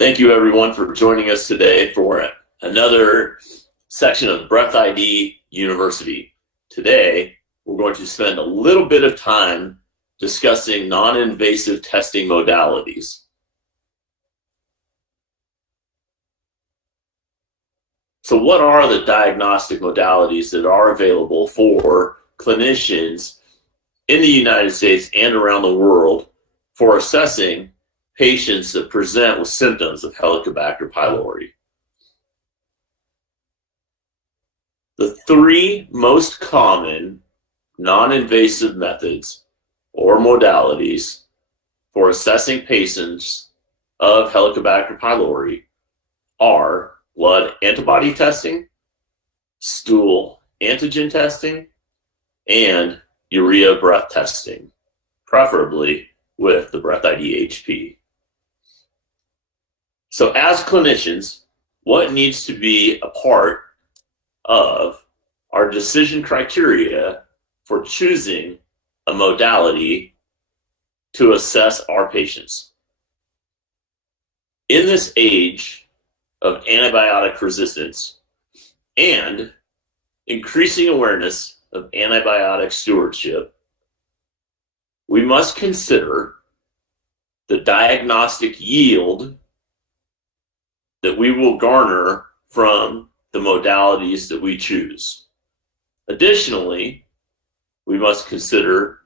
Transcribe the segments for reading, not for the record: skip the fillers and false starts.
Thank you everyone for joining us today for another section of BreathID University. Today, we're going to spend a little bit of time discussing non-invasive testing modalities. So what are the diagnostic modalities that are available for clinicians in the United States and around the world for assessing patients that present with symptoms of Helicobacter pylori? The three most common non-invasive methods or modalities for assessing patients of Helicobacter pylori are blood antibody testing, stool antigen testing, and urea breath testing, preferably with the BreathID HP. So as clinicians, what needs to be a part of our decision criteria for choosing a modality to assess our patients? In this age of antibiotic resistance and increasing awareness of antibiotic stewardship, we must consider the diagnostic yield that we will garner from the modalities that we choose. Additionally, we must consider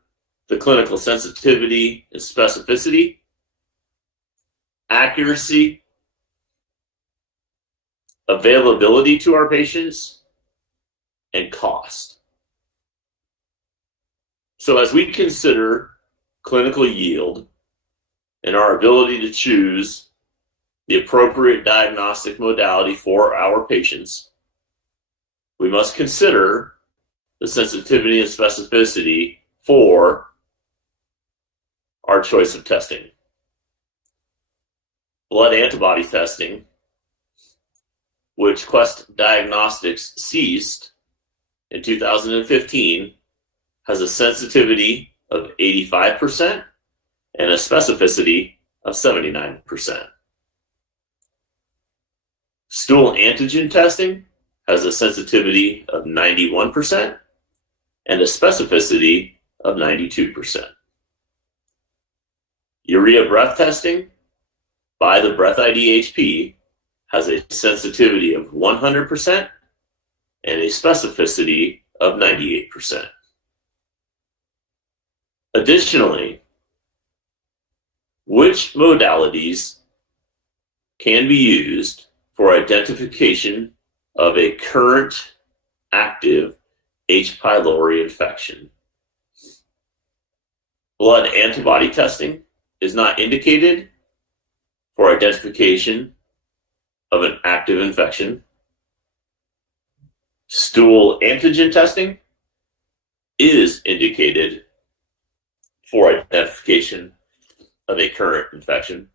the clinical sensitivity and specificity, accuracy, availability to our patients, and cost. So as we consider clinical yield and our ability to choose the appropriate diagnostic modality for our patients, we must consider the sensitivity and specificity for our choice of testing. Blood antibody testing, which Quest Diagnostics ceased in 2015, has a sensitivity of 85% and a specificity of 79%. Stool antigen testing has a sensitivity of 91% and a specificity of 92%. Urea breath testing by the BreathID HP has a sensitivity of 100% and a specificity of 98%. Additionally, which modalities can be used for identification of a current active H. pylori infection? Blood antibody testing is not indicated for identification of an active infection. Stool antigen testing is indicated for identification of a current infection,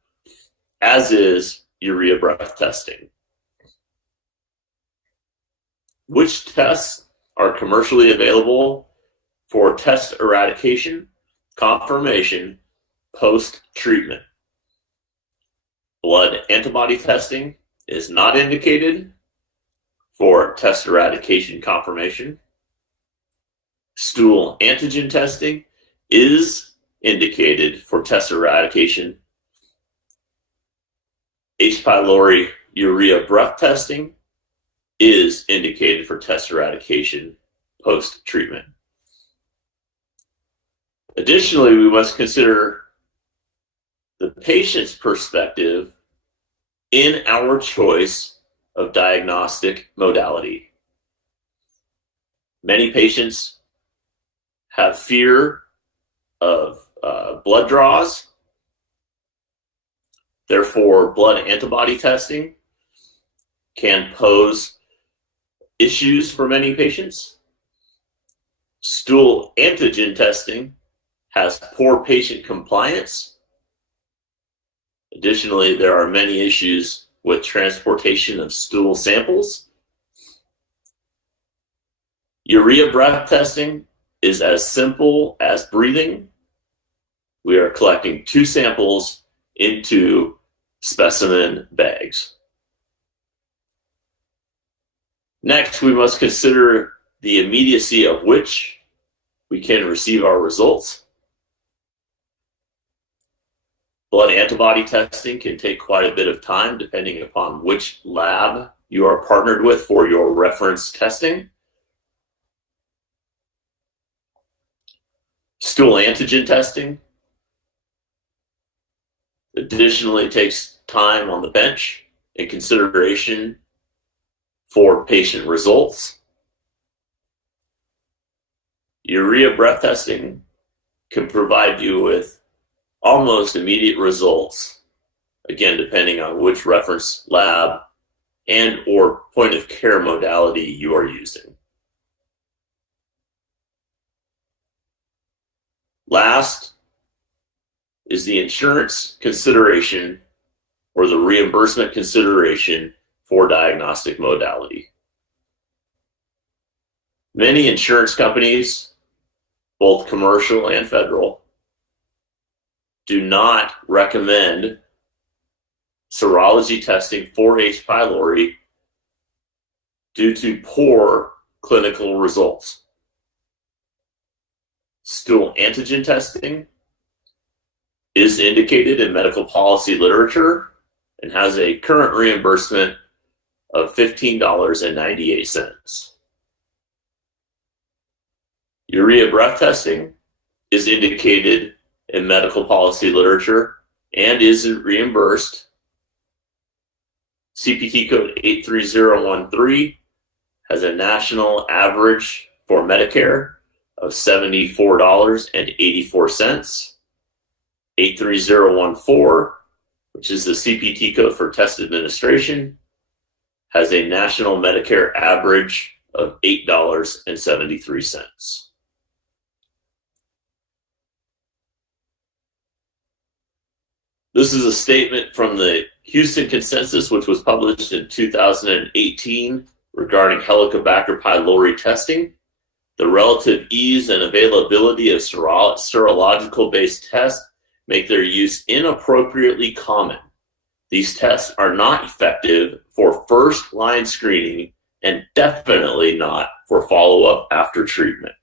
as is urea breath testing. Which tests are commercially available for test eradication, confirmation, post-treatment? Blood antibody testing is not indicated for test eradication confirmation. Stool antigen testing is indicated for test eradication. H. pylori urea breath testing is indicated for test eradication post-treatment. Additionally, we must consider the patient's perspective in our choice of diagnostic modality. Many patients have fear of blood draws. Therefore, blood antibody testing can pose issues for many patients. Stool antigen testing has poor patient compliance. Additionally, there are many issues with transportation of stool samples. Urea breath testing is as simple as breathing. We are collecting 2 samples into specimen bags. Next, we must consider the immediacy of which we can receive our results. Blood antibody testing can take quite a bit of time depending upon which lab you are partnered with for your reference testing. Stool antigen testing additionally takes time on the bench in consideration for patient results. Urea breath testing can provide you with almost immediate results, again, depending on which reference lab and or point of care modality you are using. Last is the insurance consideration or the reimbursement consideration for diagnostic modality. Many insurance companies, both commercial and federal, do not recommend serology testing for H. pylori due to poor clinical results. Stool antigen testing is indicated in medical policy literature and has a current reimbursement of $15.98. Urea breath testing is indicated in medical policy literature and is reimbursed. CPT code 83013 has a national average for Medicare of $74.84. 83014, which is the CPT code for test administration, has a national Medicare average of $8.73. This is a statement from the Houston Consensus, which was published in 2018 regarding Helicobacter pylori testing. The relative ease and availability of serological-based tests make their use inappropriately common. These tests are not effective for first-line screening and definitely not for follow-up after treatment.